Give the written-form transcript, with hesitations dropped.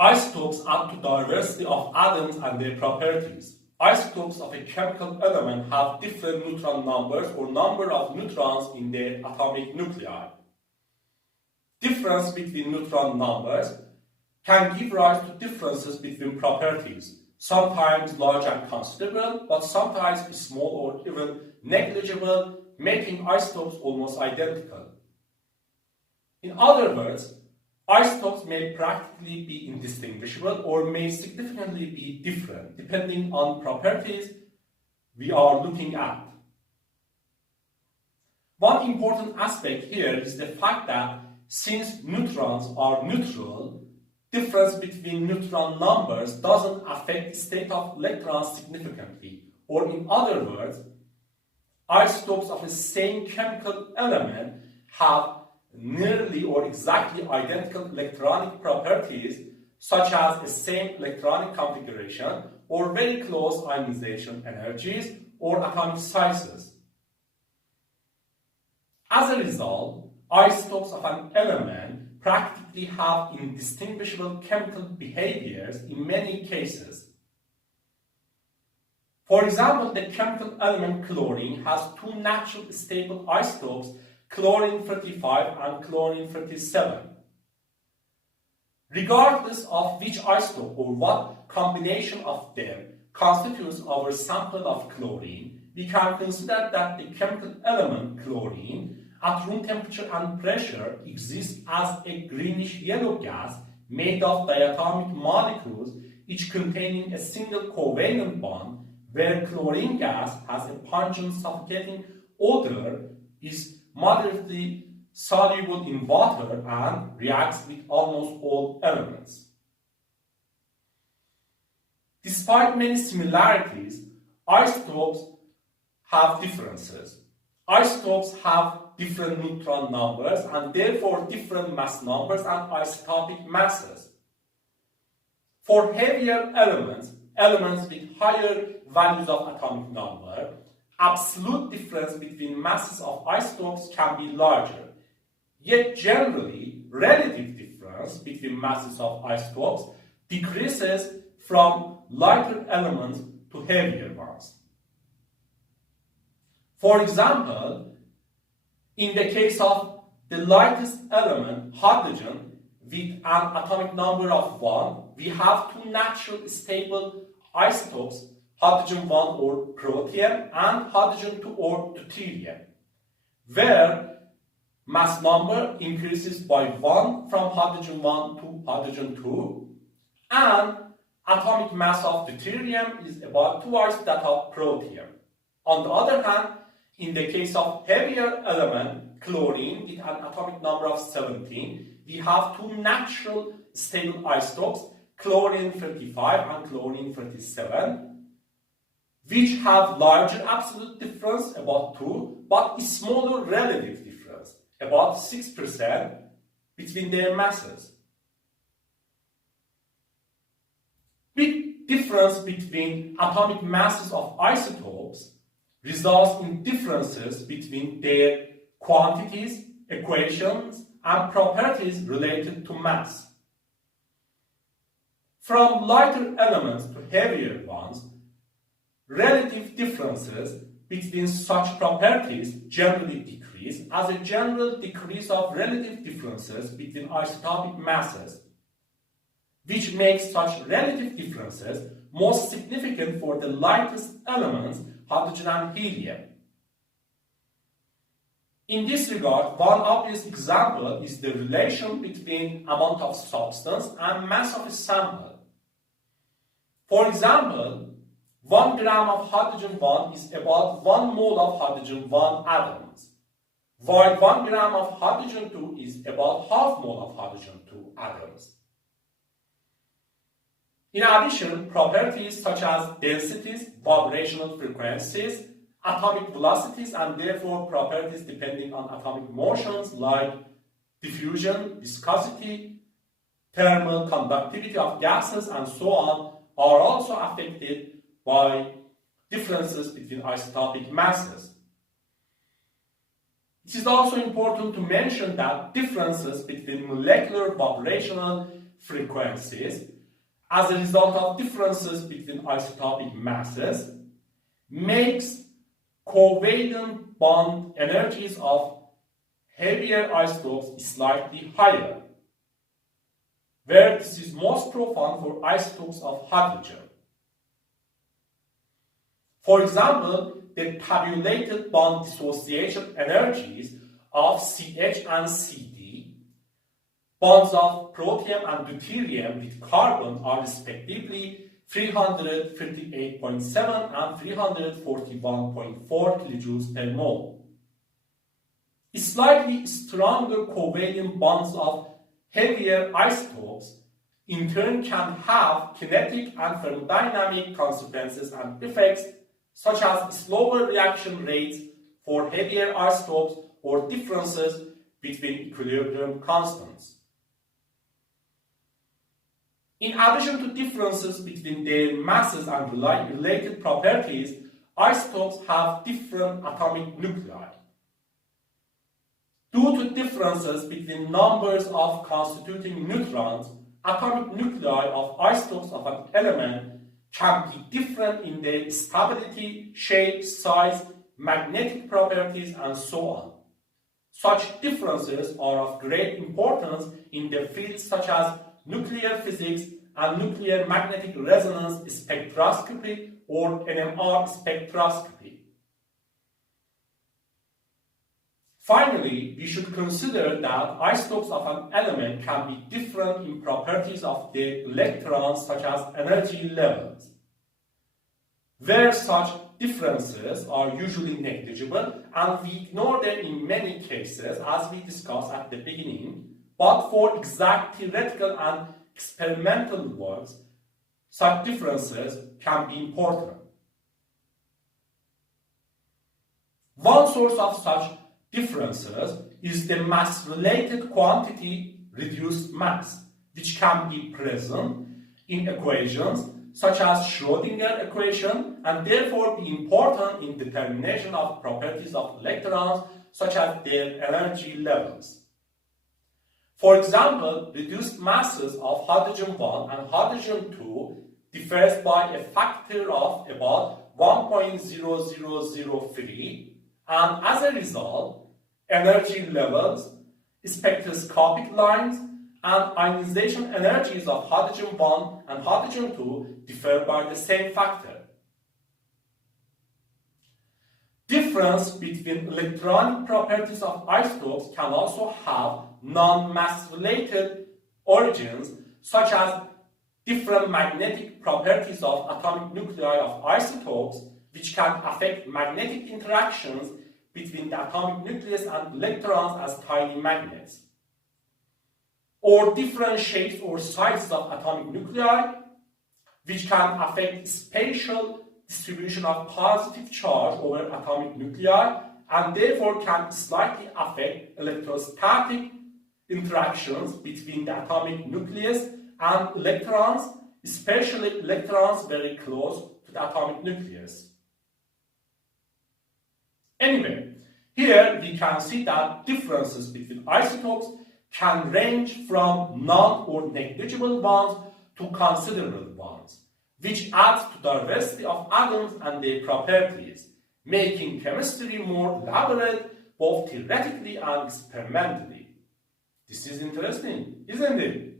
Isotopes add to diversity of atoms and their properties. Isotopes of a chemical element have different neutron numbers or number of neutrons in their atomic nuclei. Difference between neutron numbers can give rise to differences between properties, sometimes large and considerable, but sometimes small or even negligible, making isotopes almost identical. In other words, isotopes may practically be indistinguishable or may significantly be different depending on properties we are looking at. One important aspect here is the fact that since neutrons are neutral, difference between neutron numbers doesn't affect the state of electrons significantly, or in other words, isotopes of the same chemical element have nearly or exactly identical electronic properties, such as the same electronic configuration or very close ionization energies or atomic sizes. As a result, isotopes of an element practically have indistinguishable chemical behaviors in many cases. For example, the chemical element chlorine has two natural stable isotopes, chlorine-35 and chlorine-37. Regardless of which isotope or what combination of them constitutes our sample of chlorine, we can consider that the chemical element chlorine at room temperature and pressure exists as a greenish yellow gas made of diatomic molecules, each containing a single covalent bond, where chlorine gas has a pungent suffocating odor, is moderately soluble in water, and reacts with almost all elements. Despite many similarities, isotopes have differences. Isotopes have different neutron numbers and therefore different mass numbers and isotopic masses. For heavier elements with higher values of atomic number, absolute difference between masses of isotopes can be larger. Yet generally, relative difference between masses of isotopes decreases from lighter elements to heavier ones. For example, in the case of the lightest element, hydrogen, with an atomic number of 1, we have two natural stable isotopes, hydrogen 1 or protium and hydrogen 2 or deuterium, where mass number increases by 1 from hydrogen 1 to hydrogen 2, and atomic mass of deuterium is about twice that of protium. On the other hand, in the case of heavier element, chlorine, with an atomic number of 17, we have two natural stable isotopes, chlorine-35 and chlorine-37, which have larger absolute difference, about 2, but smaller relative difference, about 6% between their masses. Big difference between atomic masses of isotopes results in differences between their quantities, equations, and properties related to mass. From lighter elements to heavier ones, relative differences between such properties generally decrease as a general decrease of relative differences between isotopic masses, which makes such relative differences most significant for the lightest elements, hydrogen and helium. In this regard, one obvious example is the relation between amount of substance and mass of a sample. For example, 1 gram of hydrogen 1 is about 1 mole of hydrogen 1 atoms, while 1 gram of hydrogen 2 is about half mole of hydrogen 2 atoms. In addition, properties such as densities, vibrational frequencies, atomic velocities, and therefore properties depending on atomic motions like diffusion, viscosity, thermal conductivity of gases, and so on, are also affected by differences between isotopic masses. It is also important to mention that differences between molecular vibrational frequencies as a result of differences between isotopic masses makes covalent bond energies of heavier isotopes slightly higher, where this is most profound for isotopes of hydrogen. For example, the tabulated bond dissociation energies of CH and CD, bonds of protium and deuterium with carbon are respectively 358.7 and 341.4 kilojoules per mole. Slightly stronger covalent bonds of heavier isotopes in turn can have kinetic and thermodynamic consequences and effects such as slower reaction rates for heavier isotopes or differences between equilibrium constants. In addition to differences between their masses and related properties, isotopes have different atomic nuclei. Due to differences between numbers of constituting neutrons, atomic nuclei of isotopes of an element can be different in their stability, shape, size, magnetic properties, and so on. Such differences are of great importance in the fields such as nuclear physics and nuclear magnetic resonance spectroscopy or NMR spectroscopy. Finally, we should consider that isotopes of an element can be different in properties of the electrons such as energy levels, where such differences are usually negligible and we ignore them in many cases as we discussed at the beginning, but for exact theoretical and experimental works, such differences can be important. One source of such differences is the mass-related quantity reduced mass, which can be present in equations such as Schrödinger equation and therefore be important in determination of properties of electrons such as their energy levels. For example, reduced masses of hydrogen 1 and hydrogen 2 differs by a factor of about 1.0003 and as a result, energy levels, spectroscopic lines, and ionization energies of hydrogen 1 and hydrogen 2 differ by the same factor. Difference between electronic properties of isotopes can also have non-mass related origins, such as different magnetic properties of atomic nuclei of isotopes, which can affect magnetic interactions between the atomic nucleus and electrons as tiny magnets, or different shapes or sizes of atomic nuclei, which can affect spatial distribution of positive charge over atomic nuclei and therefore can slightly affect electrostatic interactions between the atomic nucleus and electrons, especially electrons very close to the atomic nucleus. Anyway, here we can see that differences between isotopes can range from non or negligible ones to considerable ones, which adds to diversity of atoms and their properties, making chemistry more elaborate both theoretically and experimentally. This is interesting, isn't it?